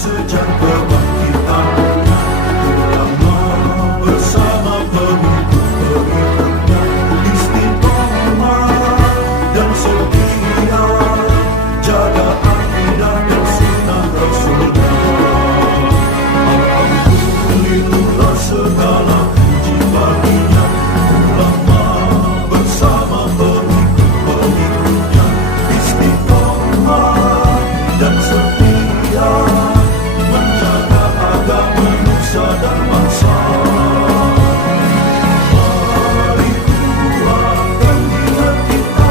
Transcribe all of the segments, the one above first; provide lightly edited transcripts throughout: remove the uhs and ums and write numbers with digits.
sejak kebangkitannya, ulama bersama pengikut-pengikutnya istiqomah dan setia, jaga akidah dan sunnah Rasulnya. Alhamdulillah segala puji baginya, ulama bersama pengikut-pengikutnya istiqomah dan setia, menjaga agama nusa dan bangsa. Mari kuatkan niat kita,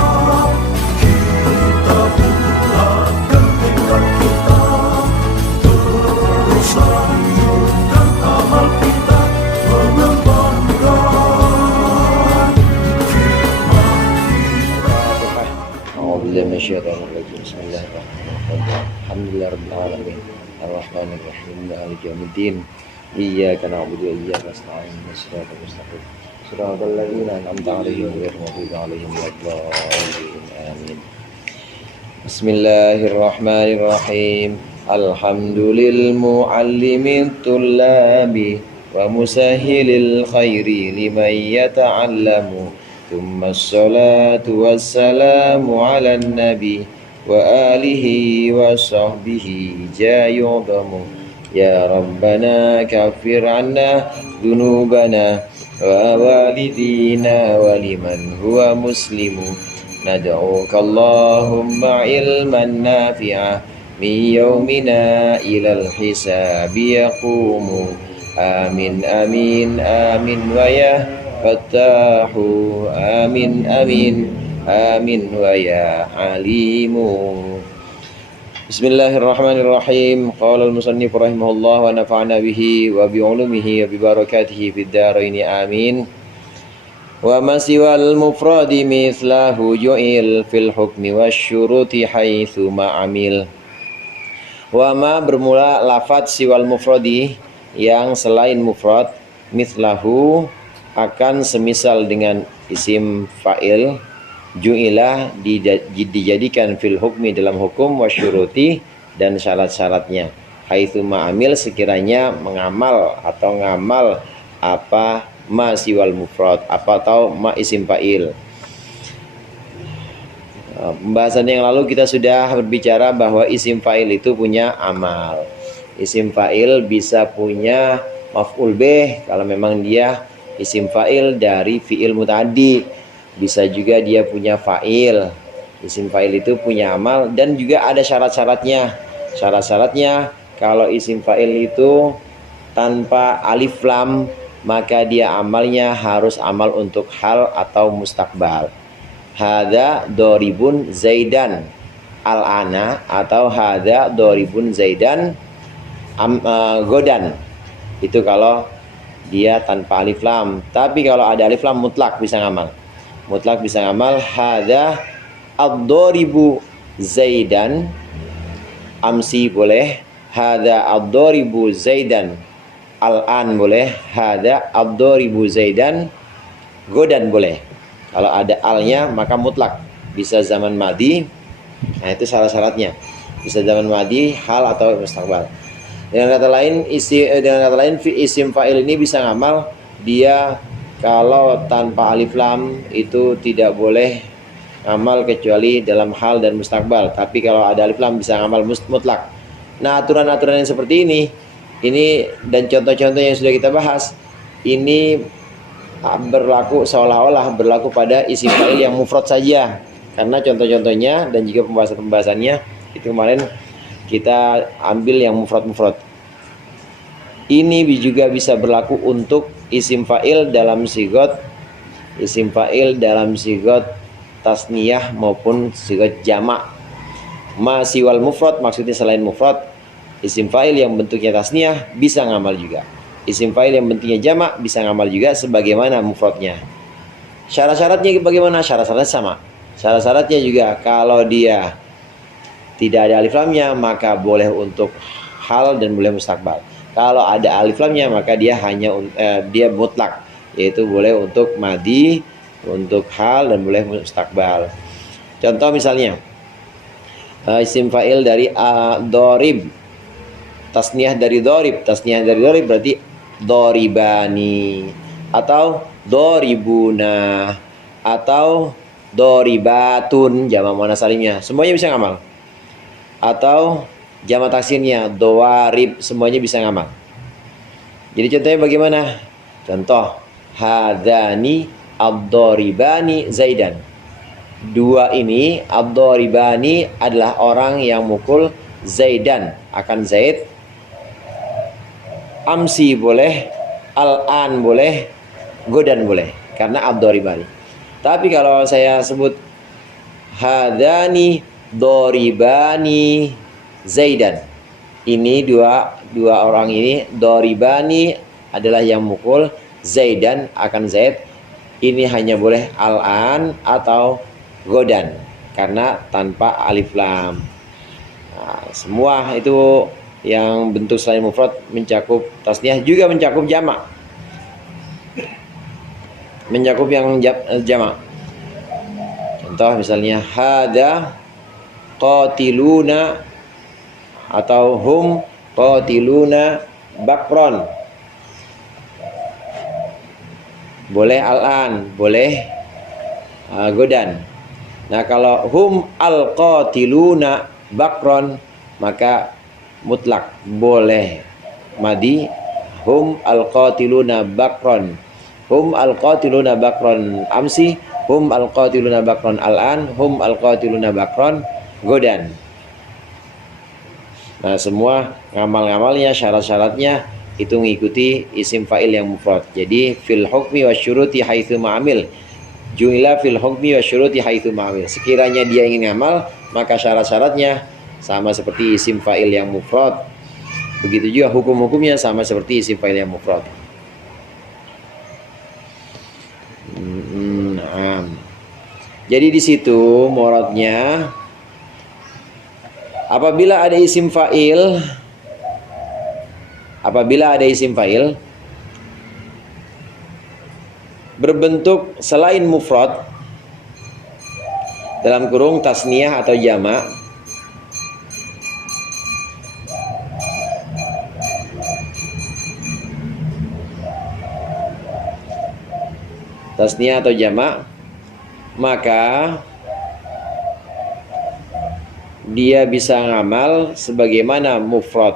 kita bulatkan tekad kita, terus lanjutkan amal kita, mengembangkan khidmat kita. A'udzubillahi minasyaitonirrajim. Bismillahirrahmanirrahim. Alhamdulillahirabbil alamin. Arrahmanir rahim. Maliki yaumiddin. Iyyaka na'budu wa iyyaka nasta'in. Ihdinas siratal mustaqim. Shiratal ladzina an'amta 'alaihim ghairil maghdubi 'alaihim waladdallin. Amin. Bismillahirrahmanirrahim. Alhamdulil muallimit tullabi wa musahhilil khairi liman yata'allamu. Thumma as-salatu was-salamu 'alan nabi wa alihi wa sahbihi jayudamu. Ya Rabbana kaffir 'anna dhunubana wa walidina wa liman huwa muslimu. Nad'uka Allahumma ilman nafi'a min yawmina ilal hisabi yaqumu. Amin amin amin wa ya fattahu. Amin amin amin wa ya alimu. Bismillahirrahmanirrahim. Qala al-musannif rahimahullah wa nafa'ana bihi wa bi ulumihi wa bi barakatihi fid dharain amin. Wa ma siwal mufradi mithlahu ju'il fil hukmi wasyuruti haitsu ma'amil. Wa ma bermula lafadz siwal mufradi yang selain mufrad, mithlahu akan semisal dengan isim fa'il, ju'ilah dijadikan fil hukmi dalam hukum, wasyuruti dan syarat-syaratnya, haitsu ma'amil sekiranya mengamal atau ngamal apa ma siwal mufrad, apa atau ma isim fa'il. Pembahasan yang lalu kita sudah berbicara bahwa isim fa'il itu punya amal. Isim fa'il bisa punya maf'ul bih kalau memang dia isim fa'il dari fi'il muta'addi. Bisa juga dia punya fa'il. Isim fa'il itu punya amal dan juga ada syarat-syaratnya. Syarat-syaratnya kalau isim fa'il itu tanpa alif lam, maka dia amalnya harus amal untuk hal atau mustakbal. Hadza doribun zaidan al-ana, atau hadza doribun zaidan godan. Itu kalau dia tanpa alif lam. Tapi kalau ada alif lam mutlak bisa ngamal. Mutlak bisa ngamal. Hadza ad-doribu zaidan amsi boleh. Hadza ad-doribu zaidan al-an boleh. Hadza ad-doribu zaidan godan boleh. Kalau ada alnya maka mutlak, bisa zaman madi. Nah itu syarat-syaratnya. Bisa zaman madi, hal atau mustaqbal. Dengan kata lain isim fa'il ini bisa ngamal dia kalau tanpa alif lam itu tidak boleh ngamal kecuali dalam hal dan mustaqbal. Tapi kalau ada alif lam bisa ngamal mutlak. Nah aturan-aturan yang seperti ini dan contoh-contoh yang sudah kita bahas ini berlaku seolah-olah berlaku pada isim fa'il yang mufrad saja, karena contoh-contohnya dan juga pembahasan-pembahasannya itu kemarin kita ambil yang mufrad-mufrad. Ini juga bisa berlaku untuk isim fa'il dalam sigot tasniyah maupun sigot jamak. Ma siwal mufrad maksudnya selain mufrad, isim fa'il yang bentuknya tasniyah bisa ngamal juga. Isim fa'il yang bentuknya jamak bisa ngamal juga sebagaimana mufradnya. Syarat-syaratnya bagaimana? Syarat-syaratnya sama. Syarat-syaratnya juga kalau dia tidak ada alif lamnya maka boleh untuk hal dan boleh mustakbal. Kalau ada alif lamnya maka dia hanya dia mutlak, yaitu boleh untuk madi, untuk hal dan boleh mustakbal. Contoh misalnya isim fa'il dari dorib. tasniah dari dorib. Tasniah dari dorib berarti doribani, atau doribuna, atau doribatun jamak muannats salimnya, semuanya bisa ngamal. Atau jamak taksirnya dowarib, semuanya bisa ngamal. Jadi contohnya bagaimana? Contoh, hadani ad-doribani zaidan. Dua ini ad-doribani adalah orang yang mukul zaidan, akan zaid. Amsi boleh, al-an boleh, godan boleh, karena ad-doribani. Tapi kalau saya sebut hadani doribani zaidan, ini dua orang ini, doribani adalah yang mukul, zaidan akan zaid, ini hanya boleh al-an atau godan karena tanpa alif lam. Nah, semua itu yang bentuk selain mufrad mencakup tasniah, juga mencakup jamak, mencakup yang jamak. Contoh misalnya hada qatiluna atau hum qatiluna bakron, boleh al-an, boleh godan. Nah kalau hum al-qatiluna bakron maka mutlak boleh madi, hum al-qatiluna bakron, hum al-qatiluna bakron amsi, hum al-qatiluna bakron al-an, hum al-qatiluna bakron godan. Nah semua ngamal-ngamalnya, syarat-syaratnya itu mengikuti isim fa'il yang mufrad. Jadi fil hukmi wasyuruti haitsu ma'amil, ju'ila fil hukmi wasyuruti haitsu ma'amil. Sekiranya dia ingin ngamal, maka syarat-syaratnya sama seperti isim fa'il yang mufrad. Begitu juga hukum-hukumnya sama seperti isim fa'il yang mufrad. Jadi di situ muradnya, apabila ada isim fa'il berbentuk selain mufrad dalam kurung tasniah atau jamak, tasniah atau jamak, maka dia bisa ngamal sebagaimana mufrad.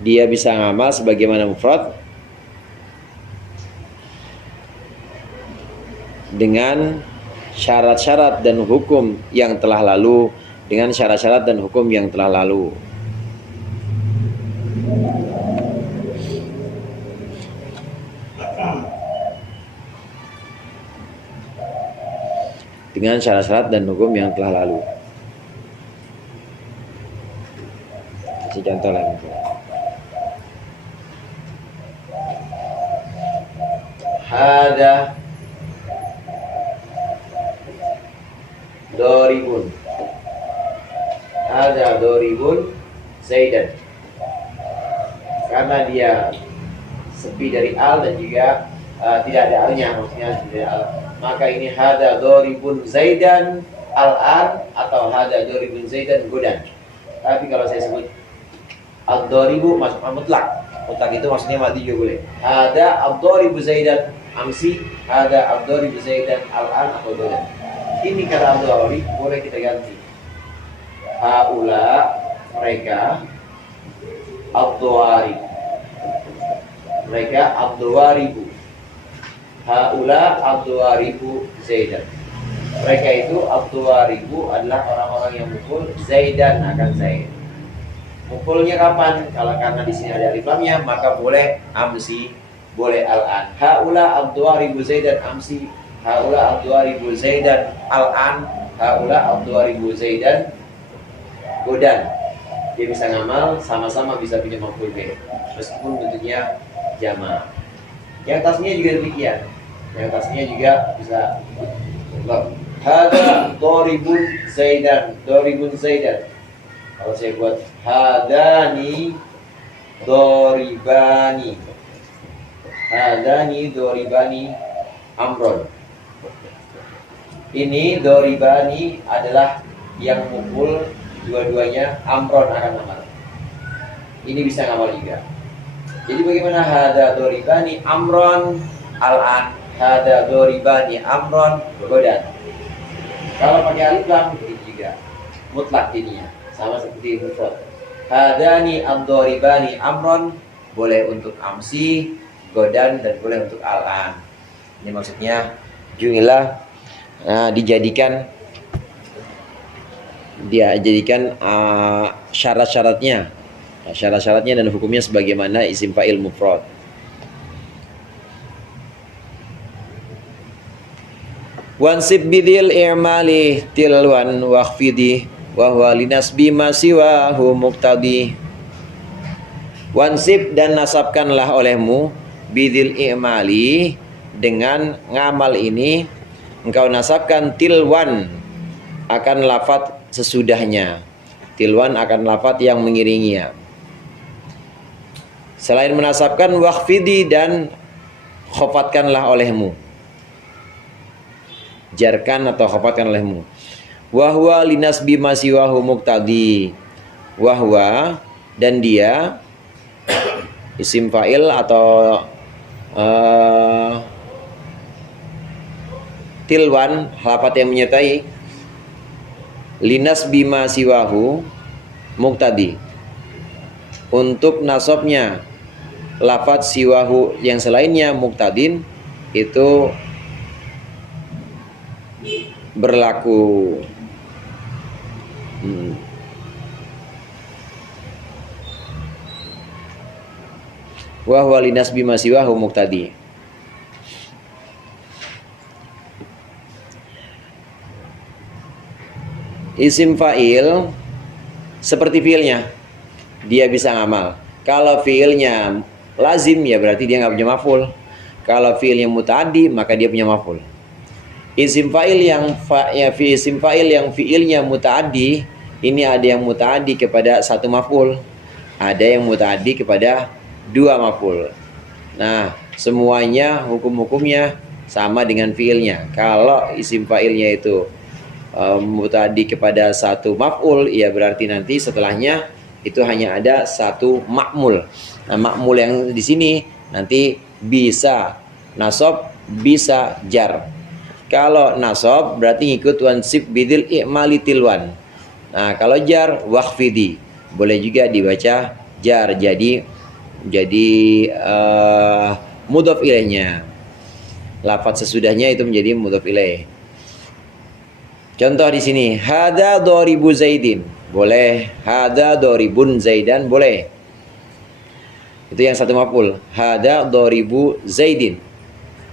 Dia bisa ngamal sebagaimana mufrad dengan syarat-syarat dan hukum yang telah lalu, dengan syarat-syarat dan hukum yang telah lalu. Dengan syarat-syarat dan hukum yang telah lalu. Kasih contoh lagi. Hada doribun, hada doribun zaidan. Karena dia sepi dari al dan juga tidak ada alnya, maksudnya tidak al, maka ini hada doribun zaidan al-an atau hada doribun zaidan godan. Tapi kalau saya sebut ad-doribu masuk mutlak. Mutlak itu maksudnya mati juga boleh. Hada ad-doribu zaidan amsi, hada ad-doribu zaidan al-an atau godan. Ini kata ad-dorib boleh kita ganti. Haula mereka, ad-dorib mereka, ad-doribu. Haula ad-doribu zaidan. Mereka itu ad-doribu adalah orang-orang yang mukul zaidan akan zaid. Mukulnya kapan? Kalau karena di sini ada alif lamnya, maka boleh amsi, boleh al-an. Haula ad-doribu zaidan amsi, haula ad-doribu zaidan al-an, haula ad-doribu zaidan godan. Dia bisa ngamal, sama-sama bisa punya maf'ul bih, meskipun bentuknya jamak. Yang tasniah juga demikian. Yang tasniah juga bisa. Hada doribun zaidan, doribun zaidan. Kalau saya buat hadani doribani, hadani doribani amron. Ini doribani adalah yang mukul, dua-duanya amron akan amal. ini bisa ngamal juga. Jadi bagaimana hada doribani amron al-an, hada doribani amron godan. Kalau pakai alif lam ini juga mutlak ininya, sama seperti mufrad. Hadani ad-doribani amron boleh untuk amsi, godan, dan boleh untuk al-an. Ini maksudnya ju'ilah dijadikan syarat-syaratnya dan hukumnya sebagaimana isim fa'il mufrad. Wansib bidil i'mali tilwan wakhfidi wa huwa linasbi ma siwahu muqtadi. Wansib dan nasabkanlah olehmu bidil i'mali, dengan ngamal ini engkau nasabkan tilwan akan lafadz sesudahnya, tilwan akan lafadz yang mengiringinya. Selain menasabkan wakhfidi dan khofatkanlah olehmu, jarkan atau khofatkan olehmu. Wahwa linasbi masiwahu muqtadi, wahwa dan dia isim fa'il atau tilwan lafadz yang menyertai linasbi masiwahu muqtadi, untuk nasabnya lafadz siwahu yang selainnya muqtadin itu berlaku. Wa huwa linasbi ma siwahu muqtadi. Isim fa'il seperti fiilnya, dia bisa ngamal. Kalau fiilnya lazim ya berarti dia nggak punya maf'ul. Kalau fiilnya muta'addi maka dia punya maf'ul. Isim fa'il isim fa'il yang fiilnya muta'addi, ini ada yang muta'addi kepada satu maf'ul, ada yang muta'addi kepada dua maf'ul. Nah, semuanya hukum-hukumnya sama dengan fiilnya. Kalau isim fa'ilnya itu muta'addi kepada satu maf'ul, ya berarti nanti setelahnya itu hanya ada satu ma'mul. Nah, ma'mul yang di sini nanti bisa nasab, bisa jar. Kalau nasab berarti ngikut wansib bidil i'mali tilwan. Nah, kalau jar wakhfidi, boleh juga dibaca jar jadi mudhof ilaihnya. Lafadz sesudahnya itu menjadi mudhof ilaih. Contoh di sini, hada dharibu zaidin, boleh. Hada dharibun zaidan, boleh. Itu yang satu maf'ul. Hada dharibu zaidin.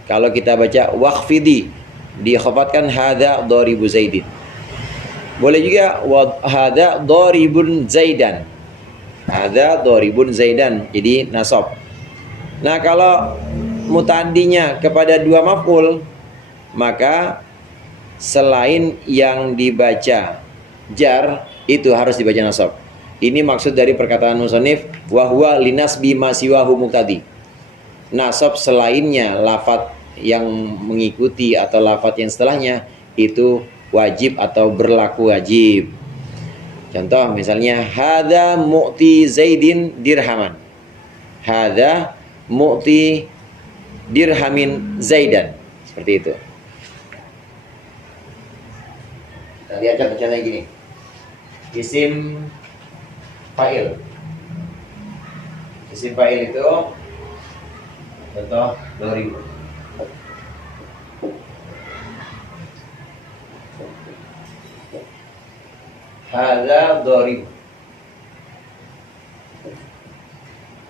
Kalau kita baca wakhfidi, dikhafatkan hada dharibu zaidin. Boleh juga hada dharibun zaidan. Hada dharibun zaidan, jadi nasab. Nah, kalau muta'addinya kepada dua maf'ul, maka selain yang dibaca jar itu harus dibaca nasab. Ini maksud dari perkataan musannif wa huwa linasbi ma siwahu muqtadi. Nasab selainnya lafadz yang mengikuti atau lafadz yang setelahnya itu wajib atau berlaku wajib. Contoh misalnya hadza mu'ti zaidin dirhaman. Hadza mu'ti dirhamin zaidan. Seperti itu. Kita lihat contohnya gini. Isim fa'il. Isim fa'il itu contoh 2000. Hadza dharib.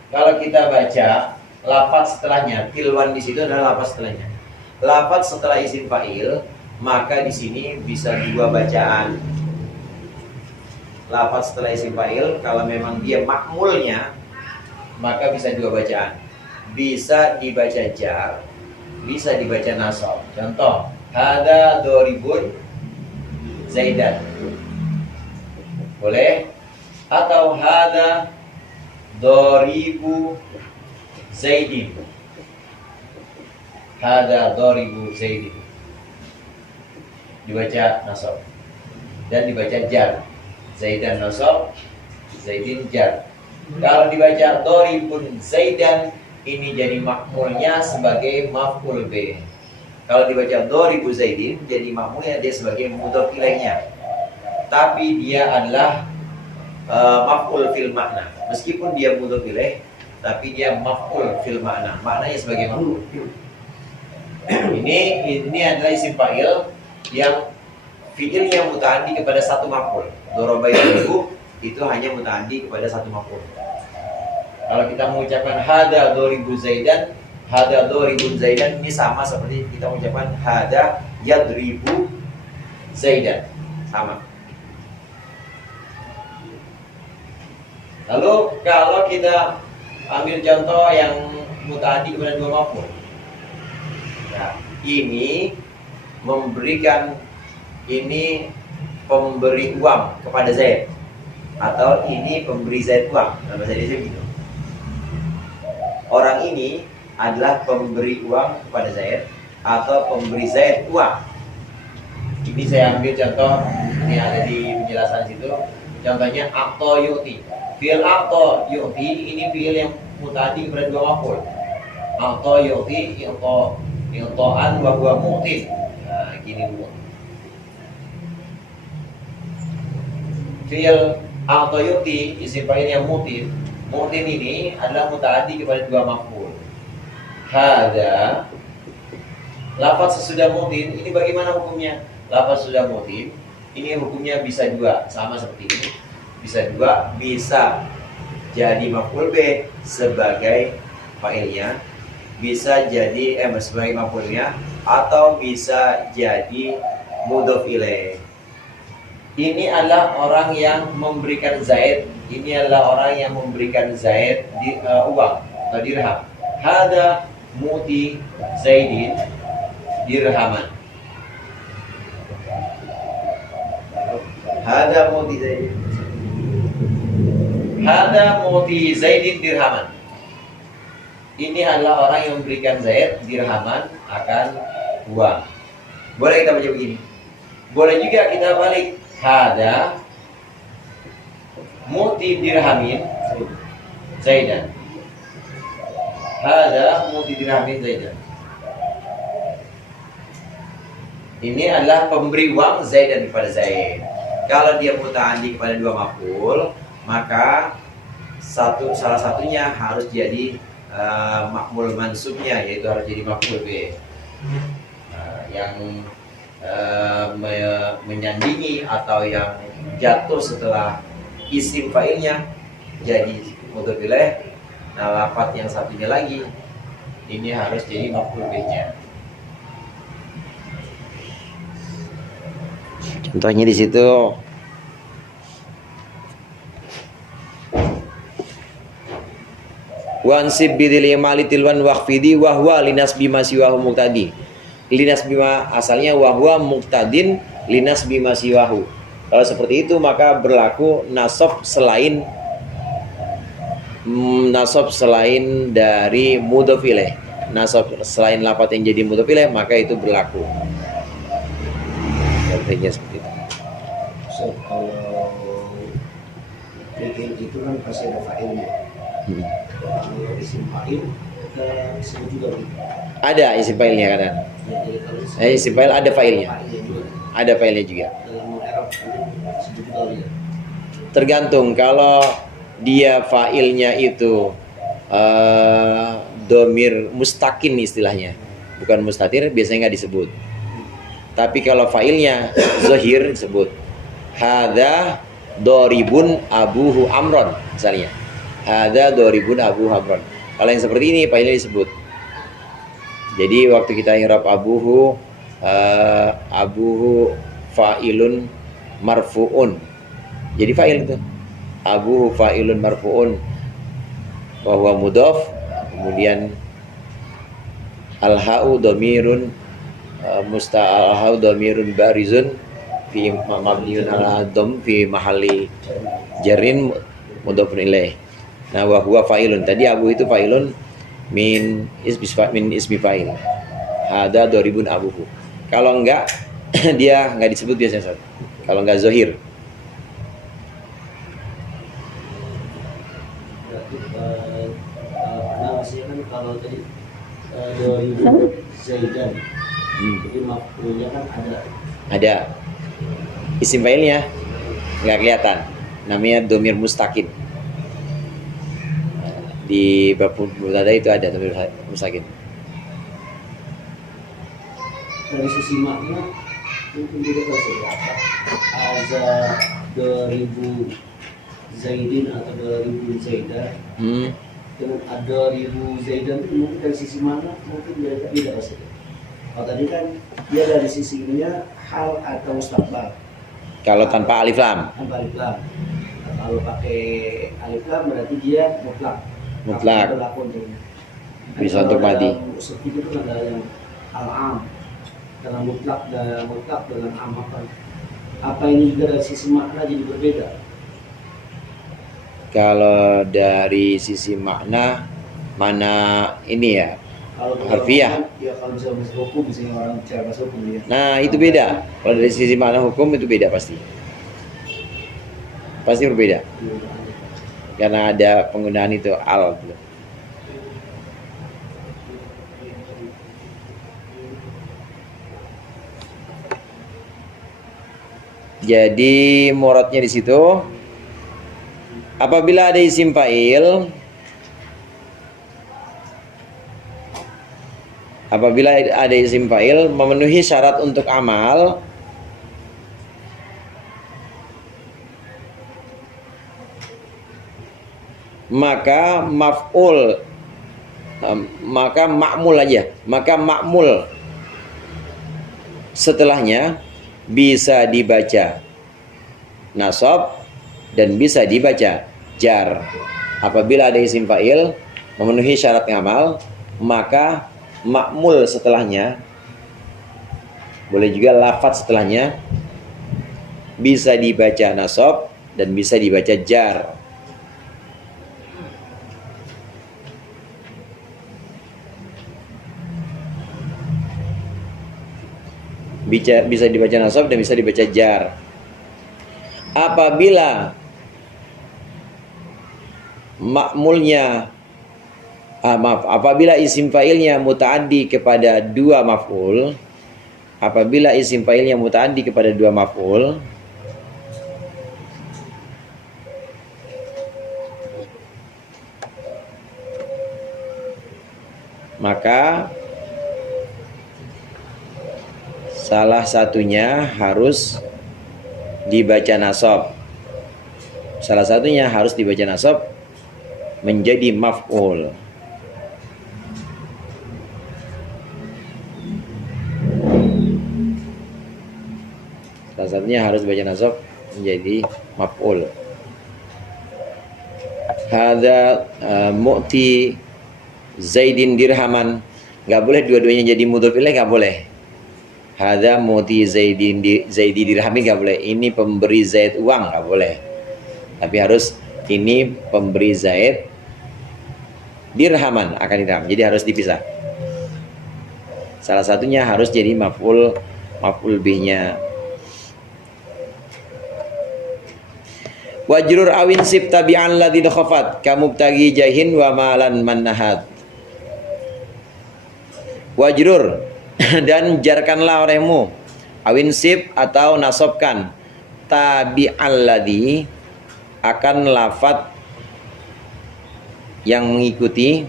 Kalau kita baca lafadz setelahnya, tilwan di situ adalah lafadz setelahnya. Lafadz setelah isim fa'il, maka di sini bisa dua bacaan. Lafadz setelah isim fa'il kalau memang dia makmulnya, maka bisa dua bacaan. Bisa dibaca jar, bisa dibaca nasab. Contoh, hadza dharibun zaidan. Boleh. Atau hadza dharibu zaidin. Hadza dharibu zaidin. Dibaca nasab dan dibaca jar. Zaidan nasab, zaidin jar. Kalau dibaca doribun zaidan, ini jadi makmulnya sebagai maf'ul bih. Kalau dibaca doribu zaidin, jadi makmulnya dia sebagai mudhof ilaihnya. Tapi dia adalah maf'ul fil makna. Meskipun dia mudhof ilaih, tapi dia maf'ul fil makna. Maknanya sebagai maf'ul. Ini adalah isim fa'il yang fi'il yang muta'addi kepada satu maf'ul. Doroba yadribu itu hanya muta'addi kepada satu maf'ul. Kalau kita mengucapkan hada doribu zaidan, hada doribun zaidan, ini sama seperti kita mengucapkan hada yadribu zaidan, sama. Lalu kalau kita ambil contoh yang muta'addi kepada dua maf'ul. Nah, ini memberikan, ini pemberi uang kepada Zaid, atau ini pemberi Zaid uang. Dalam bahasa Indonesia gitu. Orang ini adalah pemberi uang kepada Zaid atau pemberi Zaid uang. Ini saya ambil contoh, ini ada di penjelasan situ. Contohnya akto yu'ti. Fi'il akto yu'ti ini fi'il yang muta'addi kepada dua maf'ul. Akto yu'ti i'to'an wa huwa mu'tin. Nah, gini dulu. Fi'il akto yu'ti isim fa'il yang mu'tin. Mu'tin ini adalah muta'addi kepada dua maf'ul. Hada, lafaz sesudah mu'tin, ini bagaimana hukumnya? Lafaz sudah mu'tin, ini hukumnya bisa dua, sama seperti ini. Bisa dua, bisa jadi maf'ul bih sebagai fa'ilnya, bisa jadi sebagai maf'ulnya, atau bisa jadi mudhof ilaih. Ini adalah orang yang memberikan Zaid. Ini adalah orang yang memberikan Zaid uang atau dirham. Hada muti Zaidin dirhaman. Hada muti Zaidin. Hada muti Zaidin dirhaman. Ini adalah orang yang memberikan Zaid dirhaman akan uang. Boleh kita baca begini. Boleh juga kita balik. Hada muti dirhamin Zaidan. Hada muti dirhamin Zaidan. Ini adalah pemberi uang Zaidan kepada Zaid. Kalau dia muta'addi kepada dua maf'ul, maka salah satunya harus jadi maf'ul mansubnya, yaitu harus jadi maf'ul bih. Yang menyandingi atau yang jatuh setelah isim fa'ilnya jadi mudhof ilaih. Nah, lafaz yang satunya lagi ini harus jadi maf'ul bihnya. Contohnya di situ wansib bidil imali tilwan waqfidi wa huwa linas bima siwahu muqtadi. Linas bima asalnya wa huwa muqtadin linas bima siwahu. Kalau seperti itu maka berlaku nasab selain dari mudhof ilaih. Nasab selain lafaz yang jadi mudhof ilaih maka itu berlaku. Contohnya seperti itu. So, kalau itu kan pasti ada fa'ilnya. Kalau isim fa'il kita sebut juga gitu. Ada isim fa'ilnya kadang. Ya, jadi kalau Isim fa'il ada fa'ilnya. juga. Ada fa'ilnya juga. Dalam Arab sebut juga gitu. Tergantung kalau dia fa'ilnya itu domir mustakin istilahnya, bukan mustatir, biasanya nggak disebut. Tapi kalau fa'ilnya zohir disebut. Hada doribun abuhu amron misalnya. Hada doribun abuhu amron. Kalau yang seperti ini fa'ilnya disebut. Jadi waktu kita i'rab abuhu fa'ilun marfu'un. Jadi fa'il itu. Abuhu fa'ilun marfu'un wa huwa mudhaf, kemudian al-ha'u dhamirun musta'al dhamirun barizun fi mabniun ala dhamm fi mahalli jarrin mudhafun ilaih. Nah, wa huwa fa'ilun. Tadi abu itu fa'ilun min ismi fa'il. Hada doribun abuhu. Kalau enggak dia enggak disebut biasanya. Kalau enggak zohir. berarti karena maksudnya kan kalau tadi 2000 Zaidan, jadi maf'ulnya kan Ada isim fa'ilnya nggak kelihatan, namanya domir mustaqim. Di bab mubtada itu ada domir mustaqim. dari sisi makna mungkin juga seperti apa? Ada 2000 Zaidin atau 2000 Zaidan dengan ada 2000 Zaidan itu mungkin dari sisi makna mungkin beda maksudnya. Kalau tadi kan dia dari sisinya hal atau mustaqbal. Kalau tanpa alif lam. Tanpa alif lam. Nah, kalau pakai alif lam berarti dia mutlak. Mutlak. Bisa untuk madi. Seperti itu kan ada yang al-am. Dalam mutlak dalam am apa ini juga dari sisi makna jadi berbeda. Kalau dari sisi makna mana ini ya? Kalau Harfiah. Ya kalau bisa masuk hukum misalnya orang bicara masuk hukum dia. Nah, itu beda. Kalau dari sisi makna hukum itu beda pasti. Pasti berbeda. Karena ada penggunaan itu al. Jadi muradnya di situ apabila ada isim fa'il, memenuhi syarat untuk amal, maka maf'ul, maka ma'mul setelahnya bisa dibaca nasab dan bisa dibaca jar. Apabila ada isim fa'il memenuhi syarat ngamal, maka ma'mul setelahnya, boleh juga lafadz setelahnya, bisa dibaca nasab dan bisa dibaca jar. Bisa dibaca nasab dan bisa dibaca jar. Apabila ma'mulnya apabila isim fa'ilnya muta'addi kepada dua maf'ul, maka salah satunya harus dibaca nasab. Menjadi maf'ul. Salah satunya harus dibaca nasab menjadi maf'ul. Hadza mu'ti Zaidin dirhaman. Enggak boleh dua-duanya jadi mudhof ilaih, enggak boleh. Hadza mu'ti Zaidi dirhamin, enggak boleh. Ini pemberi Zaid uang, enggak boleh. Tapi harus ini pemberi Zaid dirhaman, akan dirham. Jadi harus dipisah. Salah satunya harus jadi maf'ul bihnya. Wajrur awin sib tabi'an ladzi khafat kamubtagi jahin wa malan mannahat. Wajrur dan jarkanlah olehmu awin sib atau nasobkan tabi'an ladzi akan lafat yang mengikuti,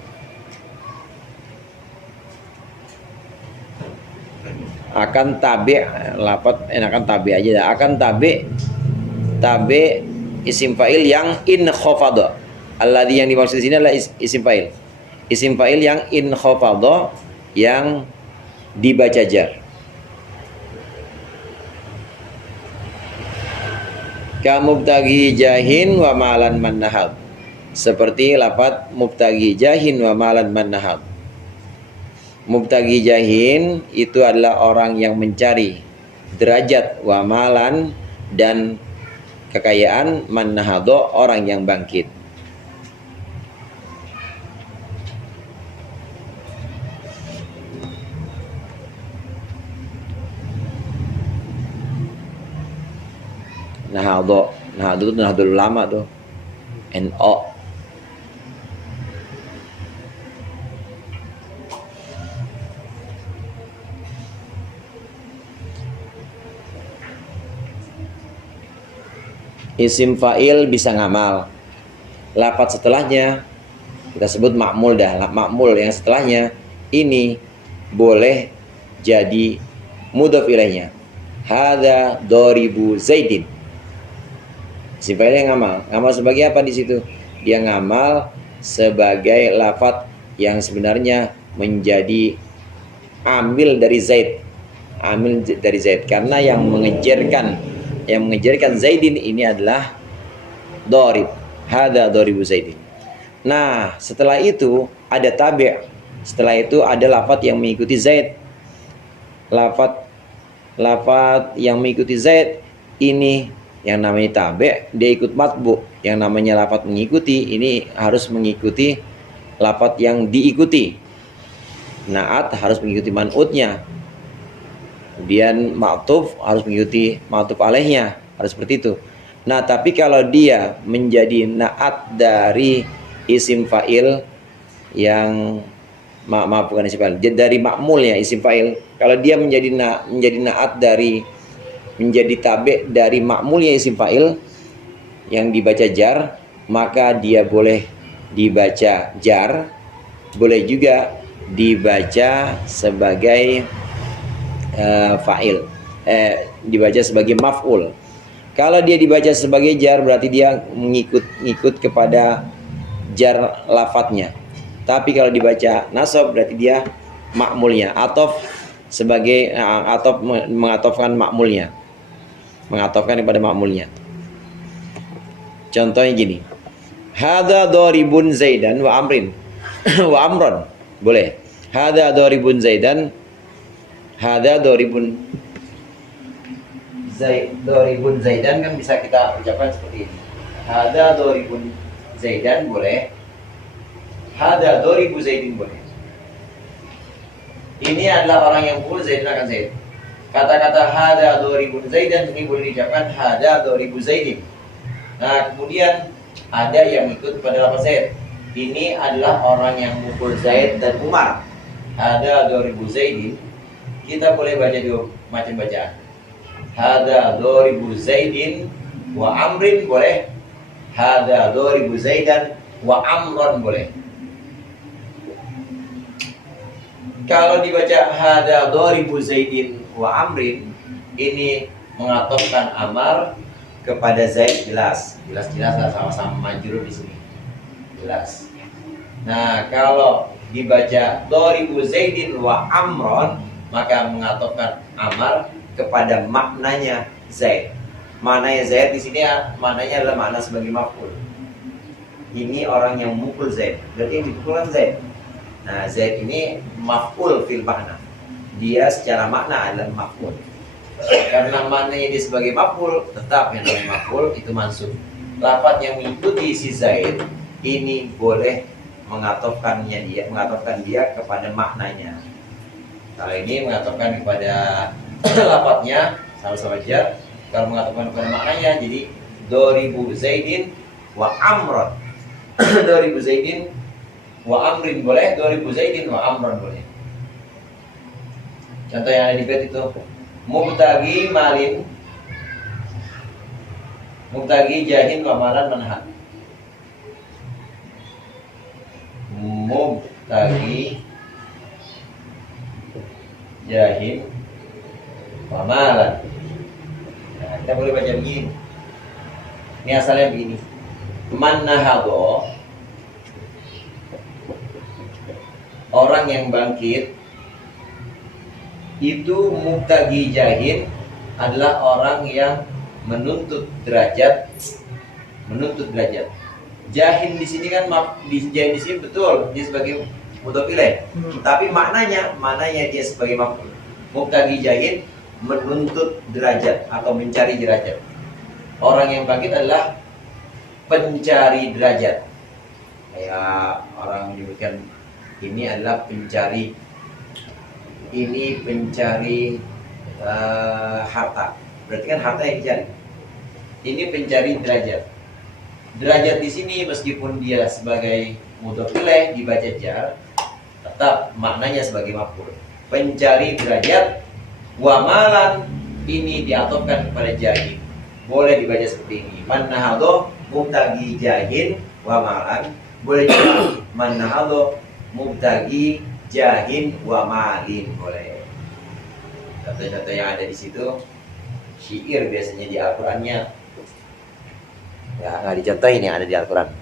akan tabi, lafat enakan tabi aja, akan tabi isim fa'il yang in khafadha. Alladzi yang dimaksud di sini adalah isim fa'il yang in khafadha, yang dibaca jar. Kamubtagi jahin wa malan mannahab, seperti lafaz mubtagi jahin wa malan mannahab. Mubtagi jahin itu adalah orang yang mencari derajat, wa malan dan kekayaan, mannahado orang yang bangkit. Nahado itu nahdul ulama tuh. NO. isim fa'il bisa ngamal. Lafaz setelahnya kita sebut ma'mul dah. Ma'mul yang setelahnya ini boleh jadi mudhaf ilaihnya. Hadza doribu Zaidin. Isim fa'il yang ngamal. Ngamal sebagai apa di situ? Dia ngamal sebagai lafaz yang sebenarnya menjadi amil dari Zaid. Amil dari Zaid karena yang mengejarkan Zaidin ini adalah dorib. Hadza doribu Zaidin. Nah, setelah itu ada tabi'. Setelah itu ada lafaz yang mengikuti Zaid. Lafaz yang mengikuti Zaid ini yang namanya tabi', dia ikut matbu. Yang namanya lafaz mengikuti ini harus mengikuti lafaz yang diikuti. Naat harus mengikuti man'utnya. Kemudian ma'tuf harus mengikuti ma'tuf alaihnya, harus seperti itu. Nah, tapi kalau dia menjadi naat dari isim fa'il yang maaf bukan isim fa'il, dari ma'mulnya isim fa'il. Kalau dia menjadi naat dari menjadi tabe dari ma'mulnya isim fa'il yang dibaca jar, maka dia boleh dibaca jar, boleh juga dibaca sebagai fa'il, dibaca sebagai maf'ul. Kalau dia dibaca sebagai jar berarti dia mengikut kepada jar lafadznya. Tapi kalau dibaca nasab berarti dia ma'mulnya, atof sebagai atof mengatofkan ma'mulnya, mengatofkan kepada ma'mulnya. Contohnya gini, hadza doribun Zaidan wa amrin wa amron, boleh. Hadza doribun Zaidan, hadza doribun Zaidan kan bisa kita ucapkan seperti ini. Hadza doribun Zaidan boleh. Hadza doribu Zaidin boleh. Ini adalah orang yang mukul Zaidin akan Zaid. Kata-kata hadza doribun Zaidan ini boleh diucapkan hadza doribu Zaidin. Nah, kemudian ada yang ikut pada lafaz Zaid. Ini adalah orang yang mukul Zaid dan Umar. Hadza doribu Zaidin. Kita boleh baca dua macam bacaan. Hadza doribu Zaidin wa amrin boleh. Hadza doribu Zaidan wa amron boleh. Kalau dibaca hadza doribu Zaidin wa amrin, ini mengatofkan Amar kepada Zaid, jelas lah, sama-sama majrur di sini, jelas. Nah, kalau dibaca doribu Zaidin wa amron, maka mengatofkan Amar kepada maknanya Zaid. Maknanya Zaid di sini maknanya adalah makna sebagai maf'ul. Ini orang yang mukul Zaid, berarti yang dipukulkan Zaid. Nah, Zaid ini maf'ul fil makna. Dia secara makna adalah maf'ul. Karena maknanya dia sebagai maf'ul, tetap yang namanya maf'ul itu mansub. Lafaz yang mengikuti si Zaid ini boleh mengatofkan dia kepada maknanya. Kalau ini mengatofkan kepada lafaznya sama-sama jar. Kalau mengatofkan kepada maknanya jadi doribu Zaidin wa amron. Doribu Zaidin wa amrin boleh, doribu Zaidin wa amron boleh. Contoh yang ada di bait itu mubtagi malin, mubtagi jahin wa malan manhat. Mubtagi jahin wa malan. Nah, kita boleh baca begini. Ini asalnya begini. Man nahado, orang yang bangkit itu mubtagi jahin adalah orang yang menuntut derajat. Jahin di sini kan jahin di sini betul dia sebagai mudhaf ilaih. Tapi maknanya dia sebagai maf'ul. Mubtagi jahin menuntut derajat atau mencari derajat. Orang yang bangkit adalah pencari derajat. Kayak orang menyebutkan ini adalah pencari harta. Berarti kan harta yang dicari. Ini pencari derajat. Derajat di sini meskipun dia sebagai mudhaf ilaih dibaca jar, tetap maknanya sebagai maf'ul. Pencari derajat wa malan ini diatofkan kepada jahin. boleh dibaca seperti ini. Man nahadho mubtagi jahin wa malan. Boleh juga man nahadho mubtagi jahin wa malin, boleh. Contoh-contoh yang ada di situ syair biasanya di Al-Qur'annya. Ya, nggak dicontohin yang ada di Al-Qur'an.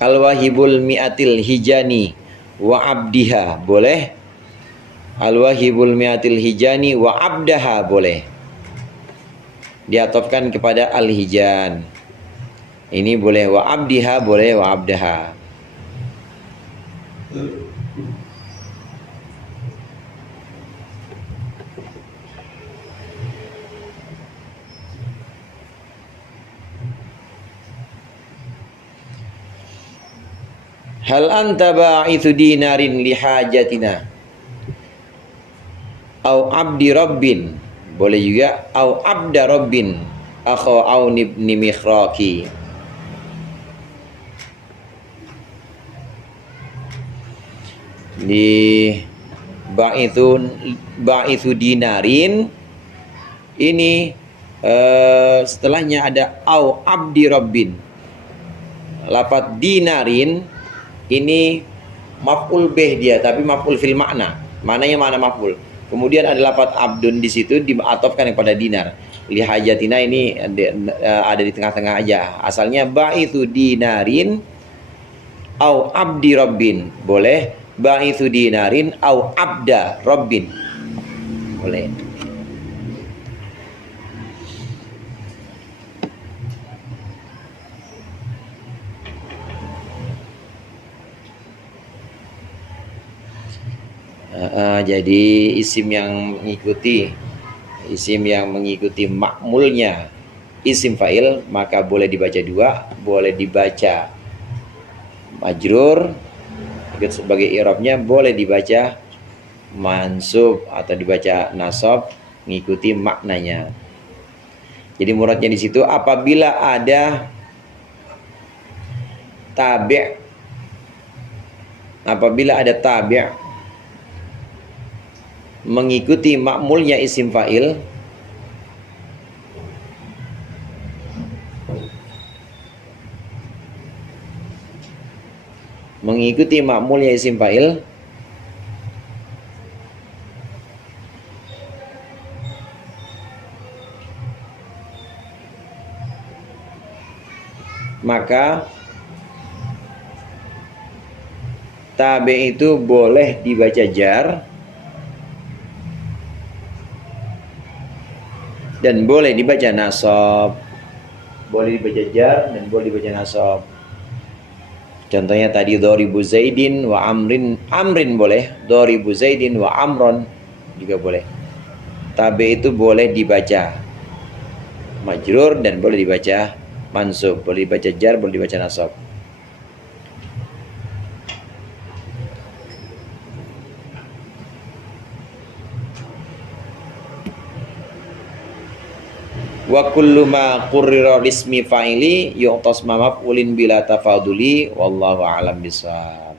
Al-wahibul mi'atil hijani wa abdiha, boleh. Al-wahibul mi'atil hijani wa abdaha, boleh. Diatofkan kepada al-hijan. Ini boleh, wa abdiha boleh, wa abdaha. Hal anta ba'ithu dinarin lihajatina au abdi rabbin, boleh juga, au abda rabbin akhu aun ibni mikhraki. Di ba'ithu dinarin ini setelahnya ada au abdi rabbin. Lafaz dinarin ini maf'ul bih dia, tapi maf'ul fil makna. Mananya mana maf'ul. Kemudian ada lafaz abdun di situ diatofkan kepada dinar. Li hajatina ini ada di tengah-tengah aja. Asalnya ba'ithu dinarin au abdi rabbin, boleh. Ba'ithu dinarin au abda rabbin, boleh. Jadi isim yang mengikuti makmulnya isim fa'il maka boleh dibaca dua, boleh dibaca majrur sebagai i'rabnya, boleh dibaca mansub atau dibaca nasab mengikuti maknanya. Jadi muradnya di situ apabila ada tabi', mengikuti makmulnya isim fa'il, maka tabi' itu boleh dibaca jar dan boleh dibaca nasab. Boleh dibaca jar dan boleh dibaca nasab. Contohnya tadi dharibu Zaidin wa amrin, amrin boleh, dharibu Zaidin wa amron juga boleh. Tabi itu boleh dibaca majrur dan boleh dibaca mansub, boleh dibaca jar, boleh dibaca nasab. Wa kullu ma qurrira lismi fa'ili yu'tas ma maf'ulin bila tafaduli wallahu a'lam bishawab.